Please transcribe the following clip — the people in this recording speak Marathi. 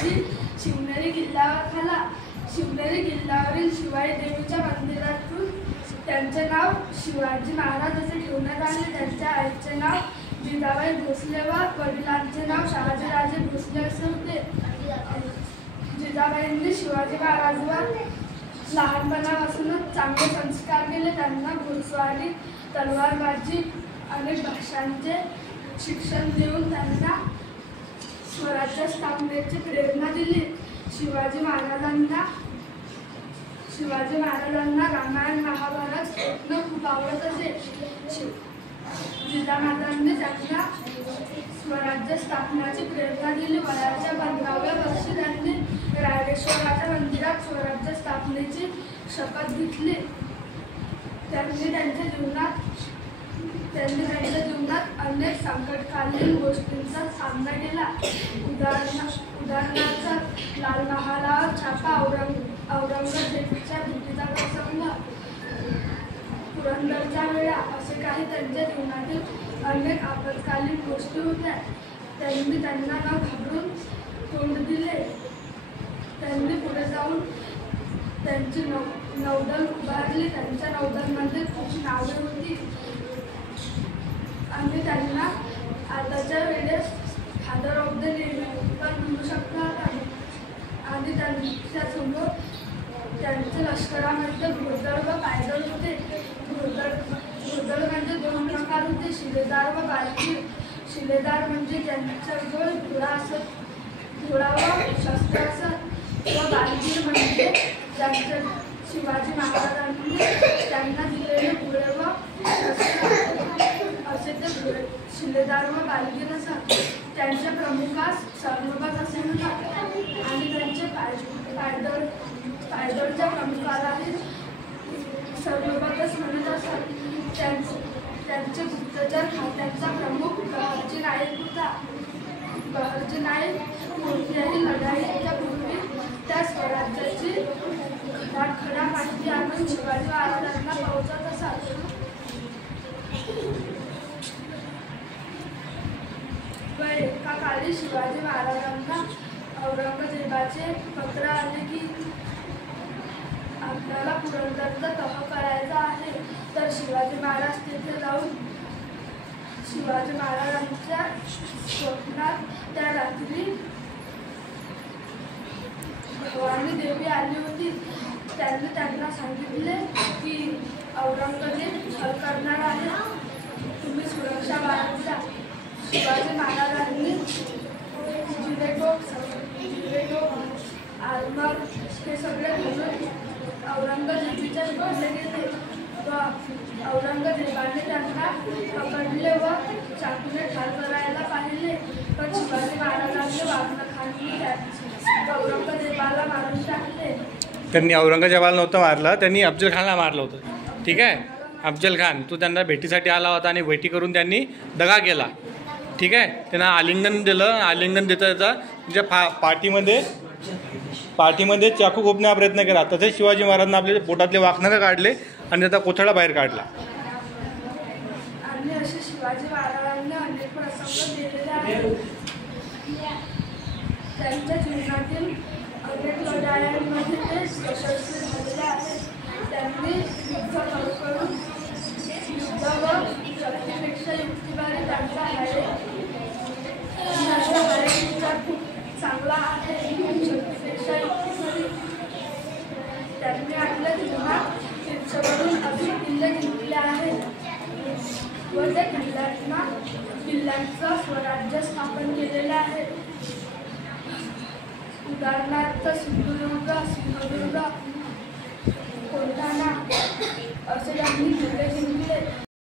शिवाजी शिवनेरी किल्ल्यावरील शिवाई देवीच्या मंदिरातून त्यांचे नाव शिवाजी महाराज असे ठेवण्यात आले. त्यांच्या आईचे नाव जिजाबाई भोसले व वडिलांचे नाव शहाजीराजे भोसले असे होते. जिजाबाईंनी शिवाजी महाराजांवर लहानपणापासूनच चांगले संस्कार केले. त्यांना घोडस्वारी, तलवारबाजी, अनेक भाषांचे शिक्षण देऊन त्यांना स्वराज्य स्थापनेची प्रेरणा दिली. शिवाजी महाराजांना रामायण महाभारत ऐकणं खूप आवडत असे. जिजामातांनी त्यांना स्वराज्य स्थापनेची प्रेरणा दिली. वयाच्या 15व्या वर्षी त्यांनी रायरेश्वराच्या मंदिरात स्वराज्य स्थापनेची शपथ घेतली. त्यांनी त्यांच्या जीवनात अनेक संकटकालीन गोष्टींचा सामना केला. उदाहरणार्थ लाल महालावर छापा, औरंगजेबाच्या भेटीचा प्रसंग, पुरंदरच्या वेळा असे काही त्यांच्या जीवनातील अनेक आपत्कालीन गोष्टी होत्या. त्यांनी त्यांना न घाबरून तोंड दिले. त्यांनी पुढे जाऊन त्यांची नौदल उभारली. त्यांच्या नौदलमध्ये खूप नावे होती आणि त्यांना आताच्या वेळेस फादर ऑफ द नेव्ही पण म्हणू शकतात. आणि त्यांच्यासमोर त्यांच्या लष्करामध्ये घोडदळ व पायदळ होते. घोडदळ म्हणजे 2 प्रकार होते, शिलेदार व बालगीर. शिलेदार म्हणजे ज्यांच्याजवळ घोडा व शस्त्र असत, व बालगीर म्हणजे ज्यांच्या शिवाजी महाराजांनी त्यांना दिलेले घोडे व शस्त्र असे ते घोडे शिलेदार व बालगीर असत. त्यांच्या प्रमुखास सर्वबाज असे म्हणतात आणि त्यांचे पायदळच्या प्रमुखालाही सर्वबाजच म्हणत असत. त्यांचे गुप्तचर खात्याचा प्रमुख बहरजी नाईक होता. बहरजी नाईक कोणत्याही लढाईच्या पूर्वी त्या स्वराज्याची खडा माहिती आणून शिवाजी महाराजांना पोहोचत असत. एका काळी शिवाजी महाराजांना औरंगजेबाचे पत्र आले की आपल्याला पुरंदरचा तह करायचा आहे. तर शिवाजी महाराज तिथे जाऊन शिवाजी महाराजांच्या स्वप्नात त्या रात्री भवानी देवी आली होती. त्यांनी त्यांना सांगितले की औरंगजेब छळ करणार आहे, तुम्ही सुरक्षा बाळगा. शिवाजी महाराजांनी जिरेटोप, आरमार हे सगळे घालून औरंगजेबीच्या विरोधात गेले व औरंगजेबाने त्यांना पकडले व चाकूने ठार करायला पाहिले. पण शिवाजी महाराजांनी वाघनखांनी औरंगजेबाला मारून टाकले. त्यांनी औरंगजेबाला नव्हतं मारलं, त्यांनी अफजल खानला मारलं होतं. ठीक आहे, अफजल खान तू त्यांना भेटीसाठी आला होता आणि भेटी करून त्यांनी दगा केला. ठीक आहे, त्यांना आलिंगन दिलं. आलिंगन देता देता तुझ्या पाठीमध्ये चाकू खोपण्याचा प्रयत्न केला. तसेच शिवाजी महाराजांना आपल्या पोटातले वाखणं काढले आणि त्याचा कोथळा बाहेर काढला. आणि असे शिवाजी महाराजांनी अनेक प्रसंग केलेले आहेत. त्यांच्या जीवनातील अनेक लढायांमध्ये ते यशस्वी झालेले आहेत. त्यांनी युद्ध करून युद्ध व शक्तीपेक्षा युक्तिवादी त्यांचा विचार खूप चांगला आहे. शक्तीपेक्षा युक्तिवादी त्यांनी आपल्या जीवनात तीर्थवरून अनेक किल्ले जिंकले आहेत व त्या किल्ल्यांचं स्वराज्य स्थापन केलेले आहे. उदाहरणार्थ सिंधुदुर्ग, कोल्हाना असे त्यांनी